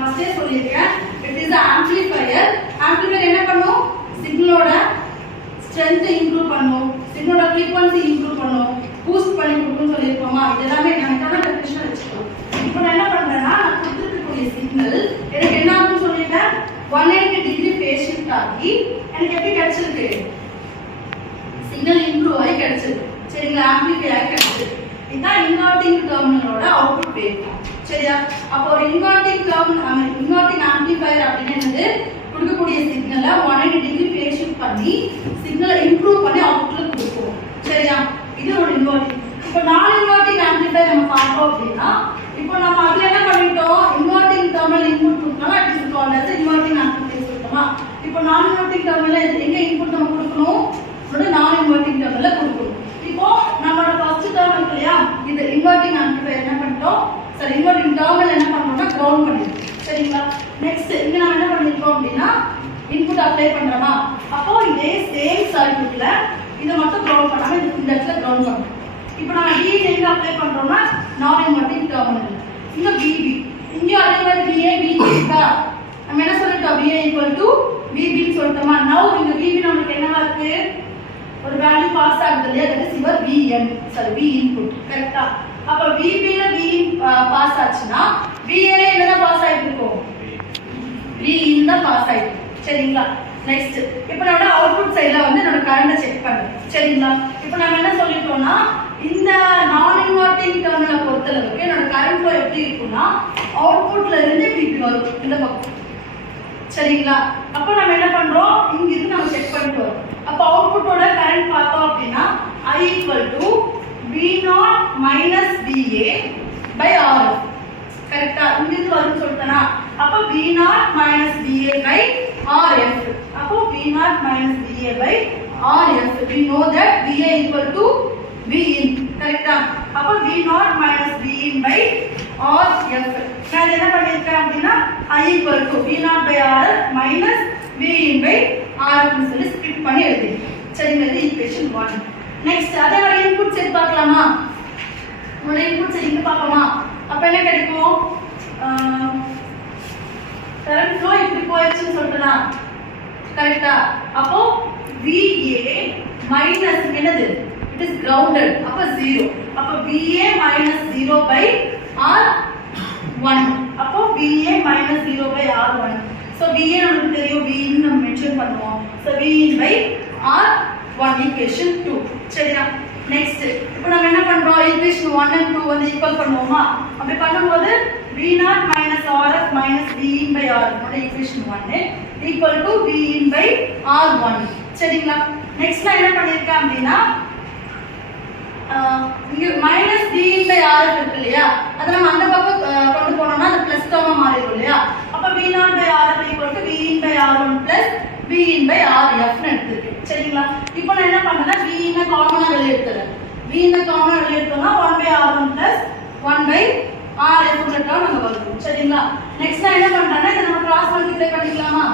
ஃபர்ஸ்டே சொல்லியிருக்கேன். It is amplifier. Amplifier என்ன பண்ணும்? சிக்னலோட ஸ்ட்ரென்த் இம்ப்ரூவ் பண்ணும், சிக்னலோட ஃப்ரீக்வன்சி இம்ப்ரூவ் பண்ணும், பூஸ்ட் பண்ணி கொடுக்கும்னு சொல்லியிருக்கோமா? இது எல்லாமே நமக்கான டெஃபினிஷன் வச்சுக்கணும். இப்போ நான் என்ன பண்றேன்னா, நான் கொடுத்துருக்கக்கூடிய சிக்னல் எனக்கு என்ன ஆகும்னு சொல்லிட்டேன், 180 டிகிரி ஃபேஸ் ஷிஃப்ட் ஆகி எனக்கு எப்படி கிடைச்சிருக்கு? சிக்னல் இம்ப்ரூவ் ஆகி கிடைச்சிருக்கு. சரிங்களா? ஆம்பிளிஃபை ஆகி கிடைச்சிருக்கு. இதுதான் இன்வெர்ட்டிங் டெர்மினலோட அவுட்புட் வேவ். சரியா? அப்போ ஒரு இன்வெர்ட்டிங் ஆம்பிளிஃபையர் அப்படின்னு என்னது? கொடுக்கக்கூடிய சிக்னலை 180 டிகிரி ஃபேஸ் ஷிஃப்ட் பண்ணி சிக்னலை இம்ப்ரூவ் பண்ணி அவுட்புட்ல கொடுப்போம். சரியா? இது ஒரு இன்வெர்ட்டிங். இப்போ நான் இன்வெர்ட்டிங் ஆம்பிளிஃபையர் நம்ம பார்த்தோம் அப்படின்னா, இப்போ நம்ம அதுல என்ன பண்ணிட்டோம்? இன்வெர்ட்டிங் டெர்மினல் இன்புட் கொடுத்தோம்னா it is called as inverting amplifier சொல்றோமா? இப்போ நான் இன்வெர்ட்டிங் டெர்மினல் எங்க இன்புட் நம்ம கொடுக்கணும்? நான் இன்வெர்ட்டிங் டெர்மினல்ல கொடுக்கணும். இப்போ நம்மளோட ஃபர்ஸ்ட் டேர்ம் இருக்கு இல்லையா, இது இன்வெர்ட்டிங் ஆம்பிளிஃபையர் என்ன பண்ணிட்டோம்? சரி, இன்வெர்ட்டிங் டெர்மினல் என்ன பண்றோம்னா கிரவுண்ட் பண்ணிருக்கோம். சரிங்களா? நெக்ஸ்ட் இங்க நம்ம என்ன பண்ணிருக்கோம் அப்படின்னா இன்புட் அப்ளை பண்றோமா? அப்போ இதே சேம் சர்க்யூட்ல இத மட்டும் கிரவுண்ட் பண்ணாம இந்த இடத்துல கிரவுண்ட் பண்ணணும். இப்போ நம்ம V எங்க அப்ளை பண்றோம்னா நான் இன்வெர்ட்டிங் டெர்மினல். இங்க VB, இங்க அதே மாதிரி VA VB இருக்கா? நம்ம என்ன சொல்லிட்டோம்? VA VB ன்னு சொல்லிட்டோமா? now இந்த VB நமக்கு என்னவா இருக்கு? ஒரு வேல்யூ பாஸ் ஆகுது இல்லையா, that is your VN, sorry V input. கரெக்ட்டா? அப்ப VB ல V பாஸ் ஆச்சுனா VA ல என்ன பாஸ் ஆயிட்டு இருக்கும்? VIN தான் பாஸ் ஆயிட்டு. சரிங்களா? நெக்ஸ்ட் இப்போ நம்ம அவுட்புட் சைடுல வந்து நம்ம கரண்ட செக் பண்ணுவோம். சரிங்களா? இப்போ நம்ம என்ன சொல்லிட்டோம்னா, இந்த நான் இன்வெர்ட்டிங் டெர்மினலை பொறுத்தளவுக்கு என்னோட கரண்ட் ஃப்ளோ எப்படி இருக்கும்னா அவுட்புட்ல இருந்து இப்படி வரும் இந்த பக்கம். சரிங்களா? அப்போ நம்ம என்ன பண்றோம்? இங்க இருந்து நம்ம செக் பண்ணிட்டு வரோம். அப்போ அவுட்புட்டோட கரண்ட் பார்த்தோம் அப்படின்னா I = V0 - VA by RF. கரெக்ட்டா? இங்க இருந்து வரும்னு சொல்லிட்டேனா? அப்போ V0 - VA by RF. அப்போ V0 - VA by RF. We know that VA = Vin. கரெக்ட்டா? அப்போ V0 - Vin by RF. நான் என்ன பண்ணிருக்கேன் அப்படின்னா I = V0 by RF minus Vin by RF னு சொல்லி ஸ்ப்ளிட் பண்ணி எழுதிருக்கேன். சரிங்க, இது ஈக்குவேஷன் 1. நெக்ஸ்ட் அதே மாதிரி இன்புட் செட் பார்க்கலாமா? உங்க இன்புட் செட் இங்க பார்க்கலாமா? அப்ப என்ன கிடைக்கும்? கரண்ட் ஃப்ளோ இப்படி போயிடுச்சுன்னு சொல்றேனா? கரெக்ட்டா? அப்போ VA மைனஸ் என்னது? It is grounded. அப்ப 0. அப்ப VA - 0 by R1. அப்போ VA - 0 by R1. So VA நமக்கு தெரியும், Vin நம்ம மென்ஷன் பண்ணுவோம். So Vin by R1 equation 2. சரியா? நெக்ஸ்ட் இப்போ நம்ம என்ன பண்றோம்? ஈக்குவேஷன் 1 and 2 வந்து ஈக்குவல் பண்ணுவோமா? அப்படி பண்ணும்போது V0 - RF - Vin by R1 equation 1 equal to Vin by R1. சரிங்களா? நெக்ஸ்ட் நான் என்ன பண்ணிருக்கேன் அப்படின்னா இங்க -Vin by RF இருக்கு இல்லையா, அத நம்ம அந்த பக்கம் கொண்டு போனோம்னா அது பிளஸ் டேர்மா மாறிடும் இல்லையா? அப்ப V0 by RF equal to Vin by R1 plus Vin by RF ன்னு எடுத்துருக்கேன். சரிங்களா? இப்போ நான் என்ன பண்ணேன்னா Vin ன காமனா வெளிய எடுத்துறேன். Vin ன காமனா வெளிய எடுத்தோம்னா 1 by R1 plus 1 by RF ன்ற டேர்ம் அங்க வரும். சரிங்களா? நெக்ஸ்ட் நான் என்ன பண்றேன்னா இத நம்ம கிராஸ் மல்டிப்ளை பண்ணிக்கலாமா?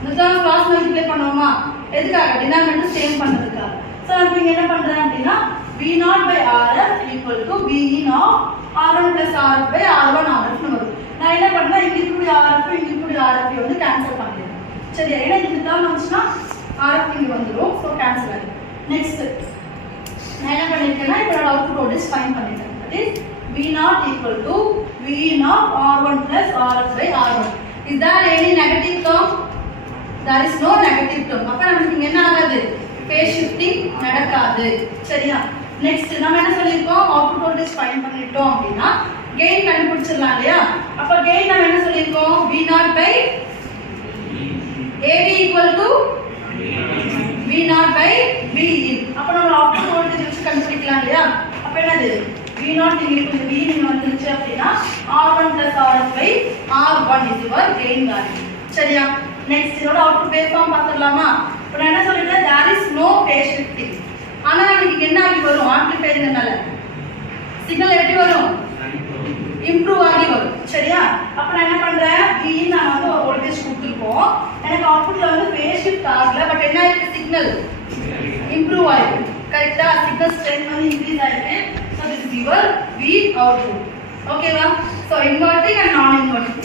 இந்த டேர்ம் கிராஸ் மல்டிப்ளை பண்ணுவோமா? எதுக்காக? டினாமினேட்டர் சேம் பண்றதுக்காக. சோ நான் இங்க என்ன பண்றேன் அப்படின்னா V0 by RF equal to Vin of R1 plus RF by R1 RF ன்னு வரும். நான் என்ன பண்றேன்? இங்க இருக்கக்கூடிய RF இங்க இருக்கக்கூடிய RF வந்து கேன்சல் பண்ணிடுறேன். சரியா? ஏன்னா இந்த டேர்ம் வந்துச்சுனா RF இங்க வந்துரும். சோ கேன்சல் ஆயிடும். நெக்ஸ்ட் நான் என்ன பண்ணிருக்கேன்னா இதோட அவுட்புட் வோல்டேஜ் ஃபைண்ட் பண்ணிட்டேன். That is V0 equal to Vin of R1 plus RF by R1. Is there any negative term? There is no negative term. அப்ப நமக்கு இங்க என்ன ஆகாது? phase shifting நடக்காது. சரியா? நெக்ஸ்ட் நம்ம என்ன சொல்லிருக்கோம்? அவுட்புட் வோல்டேஜ் ஃபைண்ட் பண்ணிட்டோம் அப்படினா கெயின் கண்டுபிடிச்சிரலாம் இல்லையா? அப்ப கெயின் நம்ம என்ன சொல்லிருக்கோம்? V0 by AB equal to V0 by Vin. அப்ப நம்ம அவுட்புட் வோல்டேஜ் வச்சு கண்டுபிடிக்கலாம் இல்லையா? அப்ப என்னது? V0 இங்க Vin இங்க வந்துருச்சு அப்படினா R1 plus RF by R1 is your gain value. சரியா? நெக்ஸ்ட் இதோட அவுட்புட் வேவ் ஃபார்ம் பார்த்துடலாமா? இப்போ நான் என்ன சொல்லிட்டேன்? there is no phase shifting. ஆனா நமக்கு என்ன ஆகி வரும்? ஆம்பிளிஃபையர்னால சிக்னல் எப்படி வரும்? இம்ப்ரூவ் ஆகி வரும். சரியா? அப்ப நான் என்ன பண்றேன்? Vin நான் வந்து ஒரு வோல்டேஜ் கொடுத்துருக்கோம். எனக்கு அவுட்புட்ல வந்து phase shift ஆகல, பட் என்ன ஆயிருக்கு? சிக்னல் இம்ப்ரூவ் ஆயிருக்கு. கரெக்ட்டா? சிக்னல் ஸ்ட்ரென்த் வந்து இன்க்ரீஸ் ஆயிருக்கு. So this is your V output. ஓகேவா? ஸோ இன்வெர்ட்டிங் அண்ட் நான் இன்வெர்ட்டிங்